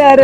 तर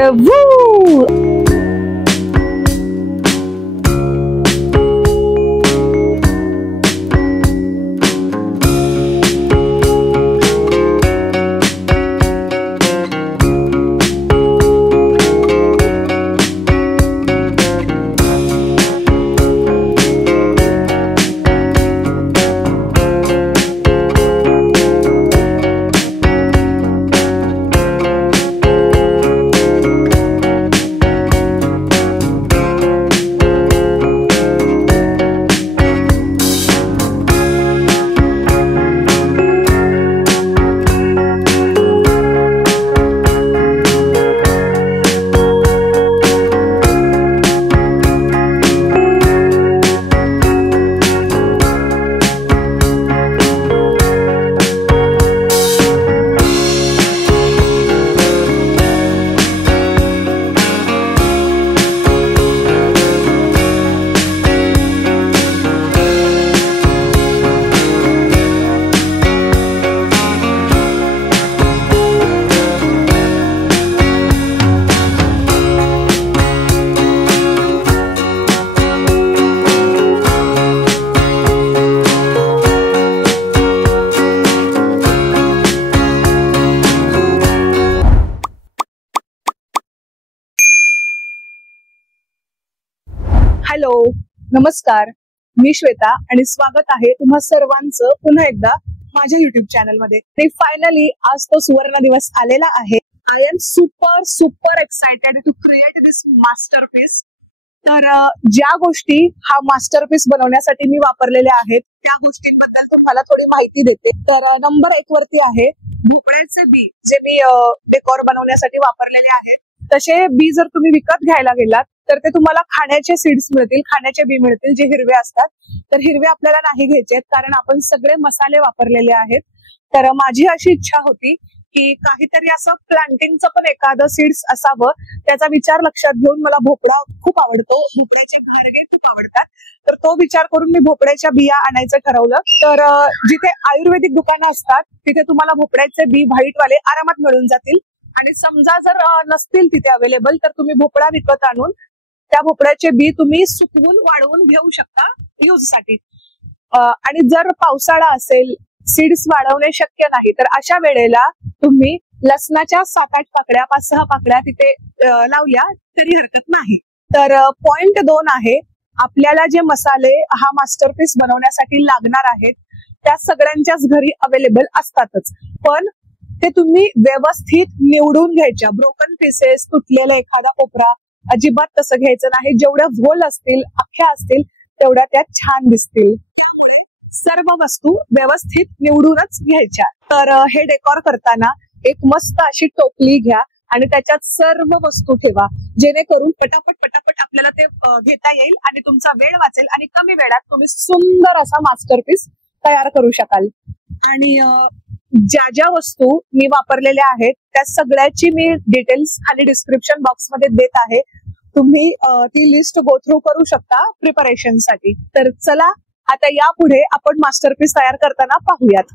हॅलो, नमस्कार. मी श्वेता आणि स्वागत आहे तुम्हा सर्वांचं पुन्हा एकदा माझ्या युट्यूब चॅनल मध्ये. फायनली आज तो सुवर्ण दिवस आलेला आहे. I am super excited to create this masterpiece. तर ज्या गोष्टी हा मास्टरपीस बनवण्यासाठी मी वापरलेल्या आहेत त्या गोष्टींबद्दल तुम्हाला थोडी माहिती देते. तर नंबर 1 वरती आहे भोपळ्याचे बी, जे मी डेकोर बनवण्यासाठी वापरलेले आहेत. तसे बी जर तुम्ही विकत घ्यायला गेलात तर ते तुम्हाला खाण्याचे सीड्स मिळतील, खाण्याचे बी मिळतील जे हिरवे असतात. तर हिरवे आपल्याला नाही घ्यायचे कारण आपण सगळे मसाले वापरलेले आहेत. तर माझी अशी इच्छा होती की काहीतरी असं प्लांटिंगचं पण एखादं सीड्स असावं. त्याचा विचार लक्षात घेऊन मला भोपळा खूप आवडतो, भोपळ्याचे घारगे खूप आवडतात. तर तो विचार करून मी भोपळ्याच्या बिया आणायचं ठरवलं. तर जिथे आयुर्वेदिक दुकानं असतात तिथे तुम्हाला भोपळ्याचे बी व्हाईटवाले आरामात मिळून जातील. आणि समजा जर नसतील तिथे अवेलेबल तर तुम्ही भोपळा विकत आणून त्या भोपळ्याचे बी तुम्ही सुकवून वाळवून घेऊ शकता यूज साठी. आणि जर पावसाळा असेल, सीड्स वाढवणे शक्य नाही, तर अशा वेळेला तुम्ही लसणाच्या 7-8 पाकड्या, 5-6 पाकड्या तिथे लावल्या तरी हरकत नाही. तर पॉइंट 2 आहे, आपल्याला जे मसाले हा मास्टरपीस बनवण्यासाठी लागणार आहेत त्या सगळ्यांच्याच घरी अवेलेबल असतातच. पण ते तुम्ही व्यवस्थित निवडून घ्यायच्या. ब्रोकन पीसेस, तुटलेला एखादा कोपरा अजिबात तसं घ्यायचं नाही. जेवढ्या व्होल असतील, अख्ख्या असतील तेवढ्या त्या छान दिसतील. सर्व वस्तू व्यवस्थित निवडूनच घ्यायच्या. तर हे डेकोर करताना एक मस्त अशी टोपली घ्या आणि त्याच्यात सर्व वस्तू ठेवा, जेणेकरून पटापट आपल्याला ते घेता येईल आणि तुमचा वेळ वाचेल आणि कमी वेळात तुम्ही सुंदर असा मास्टरपीस तयार करू शकाल. आणि ज्या ज्या वस्तू मी वापरलेल्या आहेत त्या सगळ्याची मी डिटेल्स खाली डिस्क्रिप्शन बॉक्स मध्ये देत आहे. तुम्ही ती लिस्ट गो थ्रू करू शकता प्रिपरेशन साठी. तर चला आता यापुढे आपण मास्टरपीस तयार करताना पाहूयात.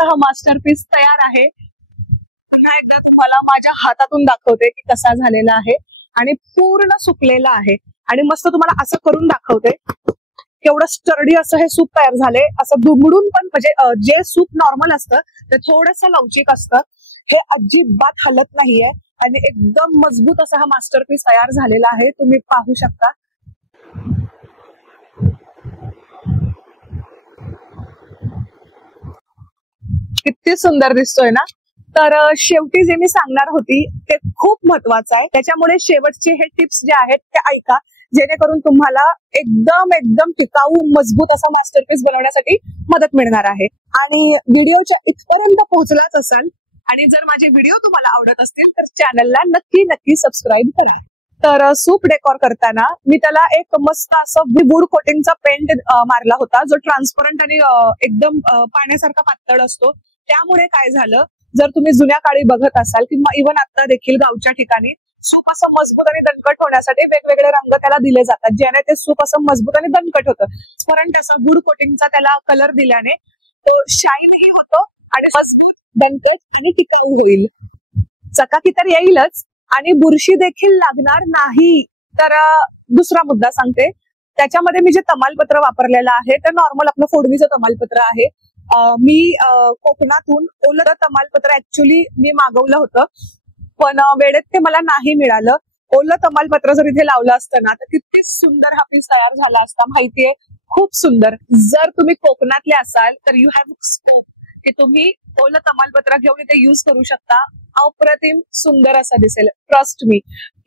असा हा मास्टरपीस तयार आहे. पुन्हा एकदा तुम्हाला माझ्या हातातून दाखवते की कसा झालेला आहे आणि पूर्ण सुकलेला आहे. आणि मस्त तुम्हाला असं करून दाखवते केवढं स्टर्डी असं हे सूप तयार झाले. असं दुमडून पण म्हणजे जे सूप नॉर्मल असतं ते थोडंसं लवचिक असतं, हे अजिबात हलत नाहीये आणि एकदम मजबूत असा हा मास्टरपीस तयार झालेला आहे. तुम्ही पाहू शकता. किती सुंदर दिसतोय ना. तर शेवटी जे मी सांगणार होती ते खूप महत्वाचं आहे, त्याच्यामुळे शेवटचे हे टिप्स जे आहेत ते ऐका, जेणेकरून तुम्हाला एकदम एकदम टिकाऊ मजबूत असा मास्टरपीस बनवण्यासाठी मदत मिळणार आहे. आणि व्हिडिओच्या इथपर्यंत पोहोचलाच असाल आणि जर माझे व्हिडिओ तुम्हाला आवडत असतील तर चॅनलला नक्की नक्की सबस्क्राईब करा. तर सूप डेकोर करताना मी त्याला एक मस्त असं वूड कोटिंगचा पेंट मारला होता, जो ट्रान्सपरंट आणि एकदम पाण्यासारखा पातळ असतो. त्यामुळे काय झालं, जर तुम्ही जुन्या काळी बघत असाल किंवा इव्हन आता देखील गावच्या ठिकाणी सूप असं मजबूत आणि दणकट होण्यासाठी वेगवेगळे रंग त्याला दिले जातात, ज्याने ते सूप असं मजबूत आणि दणकट होतं. परंतु असं वूड कोटिंगचा त्याला कलर दिल्याने तो शाईनही होतो आणि मस्त दणकट आणि टिकाऊ होईल. चकाकी तर येईलच आणि बुरशी देखील लागणार नाही. तर दुसरा मुद्दा सांगते, त्याच्यामध्ये मी जे तमालपत्र वापरलेलं आहे ते नॉर्मल आपलं फोडणीचं तमालपत्र आहे. मी कोकणातून ओलं तमालपत्र ऍक्च्युली मी मागवलं होतं, पण वेळेत ते मला नाही मिळालं. ओलं तमालपत्र जर इथे लावलं असतं ना तर किती सुंदर हा पीस तयार झाला असता, माहितीये, खूप सुंदर. जर तुम्ही कोकणातले असाल तर यू हॅव स्कोप की तुम्ही ओलं तमालपत्र घेऊन इथे युज करू शकता. अप्रतिम सुंदर असं दिसेल, ट्रस्ट मी.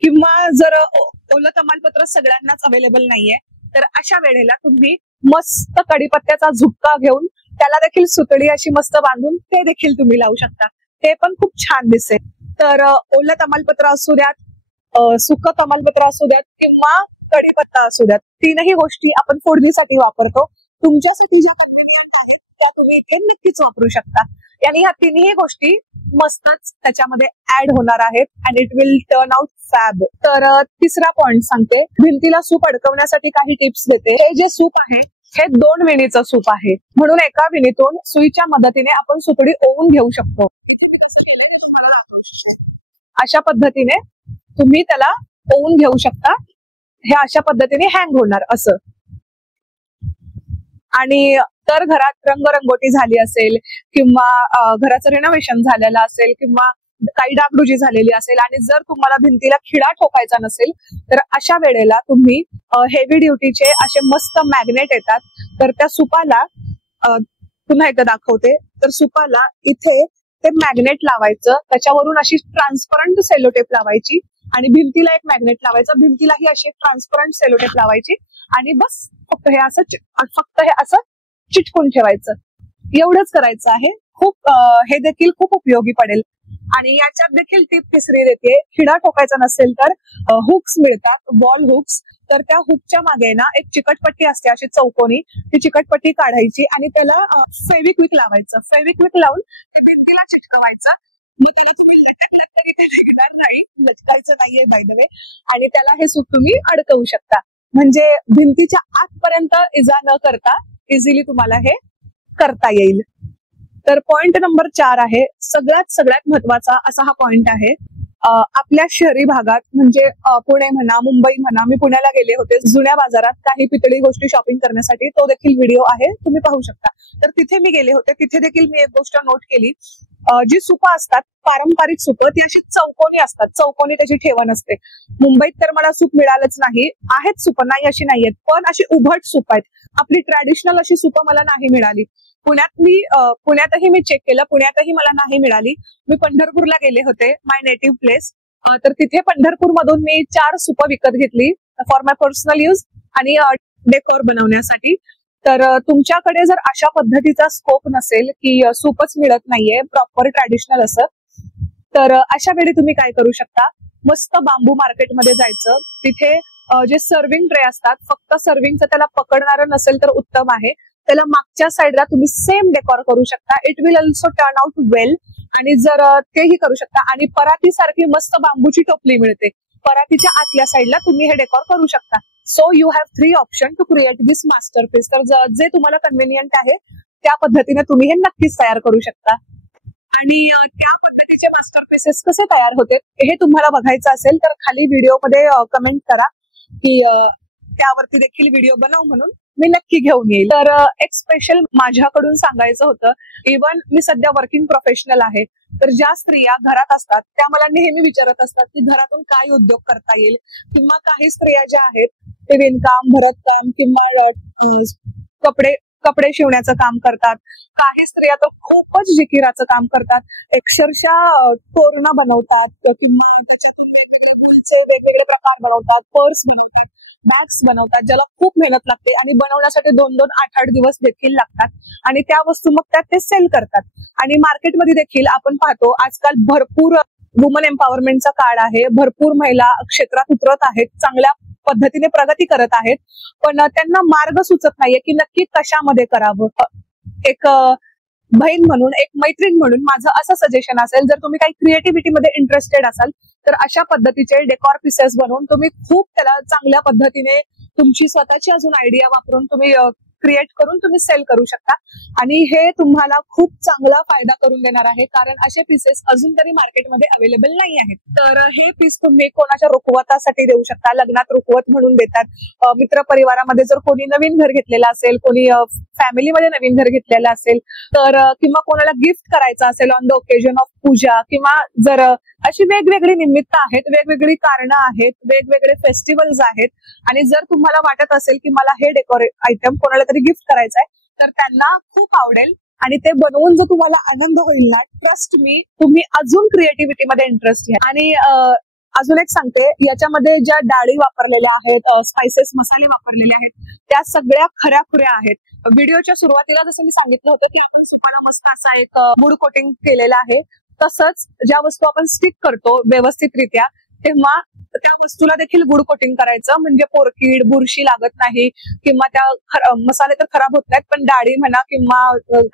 किंवा जर ओलं तमालपत्र सगळ्यांनाच अवेलेबल नाहीये तर अशा वेळेला तुम्ही मस्त कढीपत्त्याचा झुपका घेऊन त्याला देखील सुतळी अशी मस्त बांधून ते देखील तुम्ही लावू शकता, ते पण खूप छान दिसेल. तर ओलं तमालपत्र असू द्यात, सुकं तमालपत्र असू द्यात किंवा कढीपत्ता असू द्यात, तीनही गोष्टी आपण फोडणीसाठी वापरतो. तुमच्यासाठी ज्या त्या तुम्ही इथे नक्कीच वापरू शकता. आणि ह्या तिन्ही गोष्टी मस्तच त्याच्यामध्ये ऍड होणार आहेत and it will turn out fab. तर तिसरा पॉइंट सांगते, भिंतीला सूप अडकवण्यासाठी काही टिप्स देते. हे जे सूप आहे हे 2 विणीचं सूप आहे, म्हणून एका विणीतून सुईच्या मदतीने आपण सुतडी ओवून घेऊ शकतो. अशा पद्धतीने तुम्ही त्याला ओवून घेऊ शकता. हे अशा पद्धतीने हँग होणार असं. आणि तर घरात रंगरंगोटी झाली असेल किंवा घराचं रिनोव्हेशन झालेलं असेल किंवा काही डागडुजी झालेली असेल आणि जर तुम्हाला भिंतीला खिळा ठोकायचा नसेल तर अशा वेळेला तुम्ही हेवी ड्युटीचे असे मस्त मॅग्नेट येतात. तर त्या सुपाला पुन्हा एकदा दाखवते. तर सुपाला इथे ते मॅग्नेट लावायचं, त्याच्यावरून अशी ट्रान्सपरंट सेलोटेप लावायची आणि भिंतीला एक मॅग्नेट लावायचं, भिंतीलाही अशी ट्रान्सपरंट सेलोटेप लावायची आणि बस फक्त हे असं चिटकून ठेवायचं. एवढंच करायचं आहे. खूप हे देखील खूप उपयोगी पडेल. आणि याच्यात देखील टिप तिसरी देते, खिळा ठोकायचा नसेल तर हुक्स मिळतात, वॉल हुक्स. तर त्या हुकच्या मागे ना एक चिकटपट्टी असते अशी चौकोनी, ती चिकटपट्टी काढायची आणि त्याला फेविक्विक लावायचं. फेविक्विक लावून भिंतीला चिटकवायचं. निघणार नाही, लटकायचं नाहीये बाय द वे. आणि त्याला हे सूप तुम्ही अडकवू शकता, म्हणजे भिंतीच्या आतपर्यंत इजा न करता इझिली तुम्हाला हे करता येईल. तर पॉइंट नंबर 4 आहे, सगळ्यात महत्वाचा असा हा पॉइंट आहे. आपल्या शहरी भागात म्हणजे पुणे म्हणा, मुंबई म्हणा, मी पुण्याला गेले होते जुन्या बाजारात काही पितळी गोष्टी शॉपिंग करण्यासाठी, तो देखील व्हिडिओ आहे, तुम्ही पाहू शकता. तर तिथे मी गेले होते, तिथे देखील मी एक गोष्ट नोट केली, जी सुपं असतात पारंपरिक सुपं ती अशी चौकोनी असतात, चौकोनी त्याची ठेवण असते. मुंबईत तर मला सूप मिळालंच नाही, आहेत सुपं नाही अशी नाहीयेत, पण अशी उभट सूप आहेत. आपली ट्रॅडिशनल अशी सुपं मला नाही मिळाली. पुण्यातही मी चेक केलं, पुण्यातही मला नाही मिळाली. मी पंढरपूरला गेले होते, माय नेटिव्ह प्लेस. तर तिथे पंढरपूर मधून मी 4 सुपं विकत घेतली फॉर माय पर्सनल यूज आणि डेकोर बनवण्यासाठी. तर तुमच्याकडे जर अशा पद्धतीचा स्कोप नसेल की सूपच मिळत नाहीये प्रॉपर ट्रॅडिशनल असं, तर अशा वेळी तुम्ही काय करू शकता, मस्त बांबू मार्केटमध्ये जायचं. तिथे जे सर्विंग ट्रे असतात, फक्त सर्विंगचं त्याला पकडणारं नसेल तर उत्तम आहे, त्याला मागच्या साईडला तुम्ही सेम डेकोर करू शकता. It will also turn out well. आणि जर तेही करू शकता. आणि पराती सारखी मस्त बांबूची टोपली मिळते, परातीच्या आतल्या साईडला तुम्ही हे डेकोर करू शकता. So you have 3 option to create this masterpiece. तर जे तुम्हाला कन्व्हिनियंट आहे त्या पद्धतीने तुम्ही हे नक्कीच तयार करू शकता. आणि त्या पद्धतीचे मास्टरपीसेस कसे तयार होते हे तुम्हाला बघायचं असेल तर खाली व्हिडिओमध्ये कमेंट करा की त्यावरती देखील व्हिडिओ बनव म्हणून, मी नक्की घेऊन येईल. तर एक स्पेशल माझ्याकडून सांगायचं होतं. इव्हन मी सध्या वर्किंग प्रोफेशनल आहे, तर ज्या स्त्रिया घरात असतात त्या मला नेहमी विचारत असतात की घरातून काय उद्योग करता येईल, किंवा काही स्त्रिया ज्या आहेत ते विणकाम, भरतकाम किंवा कपडे शिवण्याचं काम करतात. काही स्त्रिया तर खूपच जिकिराचं काम करतात, अक्षरशः तोरणं बनवतात किंवा त्याच्यातून वेगवेगळे प्रकार बनवतात, पर्स बनवतात, मास्क बनवतात, ज्याला खूप मेहनत लागते आणि बनवण्यासाठी 2-2, 8-8 दिवस देखील लागतात. आणि त्या वस्तू मग त्यात ते सेल करतात. आणि मार्केटमध्ये देखील आपण पाहतो आजकाल भरपूर वुमन एम्पॉवरमेंटचा काळ आहे, भरपूर महिला क्षेत्रात उतरत आहेत, चांगल्या पद्धतीने प्रगती करत आहेत, पण त्यांना मार्ग सुचत नाहीये की नक्की कशामध्ये करावं. एक बहीण म्हणून, एक मैत्रीण म्हणून माझं असं सजेशन असेल, जर तुम्ही काही क्रिएटिव्हिटीमध्ये इंटरेस्टेड असाल तर अशा पद्धतीचे डेकॉर पीसेस बनवून तुम्ही खूप त्याला चांगल्या पद्धतीने तुमची स्वतःची अजून आयडिया वापरून तुम्ही क्रिएट करून तुम्ही सेल करू शकता. आणि हे तुम्हाला खूप चांगला फायदा करून देणार आहे, कारण असे पीसेस अजून तरी मार्केटमध्ये अवेलेबल नाही आहेत. तर हे पीस तुम्ही कोणाच्या रुखवतासाठी देऊ शकता, लग्नात रुखवत म्हणून देतात, मित्र परिवारामध्ये जर कोणी नवीन घर घेतलेलं असेल, कोणी फॅमिलीमध्ये नवीन घर घेतलेलं असेल तर, किंवा कोणाला गिफ्ट करायचं असेल ऑन द ओकेजन ऑफ पूजा, किंवा जर अशी वेगवेगळी निमित्त आहेत, वेगवेगळी कारणं आहेत, वेगवेगळे फेस्टिवल्स आहेत, आणि जर तुम्हाला वाटत असेल की मला हे डेकोरेट आयटम कोणाला तरी गिफ्ट करायचं आहे तर त्यांना खूप आवडेल आणि ते बनवून जो तुम्हाला आनंद होईल ना, ट्रस्ट मी, तुम्ही अजून क्रिएटिव्हिटीमध्ये इंटरेस्ट घ्या. आणि अजून एक सांगते, याच्यामध्ये ज्या डाळी वापरलेल्या आहेत, स्पायसेस, मसाले वापरलेले आहेत, त्या सगळ्या खऱ्या आहेत. व्हिडिओच्या सुरुवातीला जसं मी सांगितलं होतं की आपण सुपाला मस्त असा एक वूड कोटिंग केलेला आहे, तसंच ज्या वस्तू आपण स्टिक करतो व्यवस्थितरित्या तेव्हा त्या वस्तूला देखील वूड कोटिंग करायचं, म्हणजे पोरकीड, बुरशी लागत नाही, किंवा त्या मसाले तर खराब होत नाहीत, पण डाळी म्हणा किंवा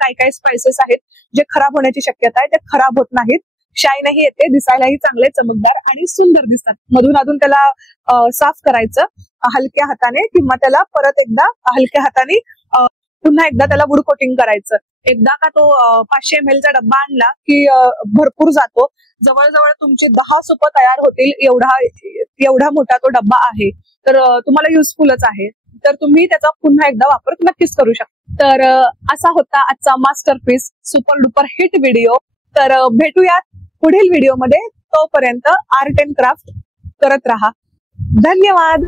काही स्पायसेस आहेत जे खराब होण्याची शक्यता आहे, ते खराब होत नाहीत, शाईनही येते, दिसायलाही चांगले, चमकदार आणि सुंदर दिसतात. मधून अधून त्याला साफ करायचं हलक्या हाताने, किंवा त्याला परत एकदा हलक्या हाताने पुन्हा एकदा त्याला वूड कोटिंग करायचं. एकदा का तो 500 ml चा डब्बा आणला की भरपूर जातो, जवळजवळ तुमचे 10 सुपं तयार होतील, एवढा मोठा तो डब्बा आहे, तर तुम्हाला युजफुलच आहे. तर तुम्ही त्याचा पुन्हा एकदा वापर नक्कीच करू शकता. तर असा होता आजचा masterpiece super duper hit video. तर भेटूयात पुढील व्हिडिओमध्ये, तोपर्यंत आर्ट अँड क्राफ्ट करत राहा. धन्यवाद.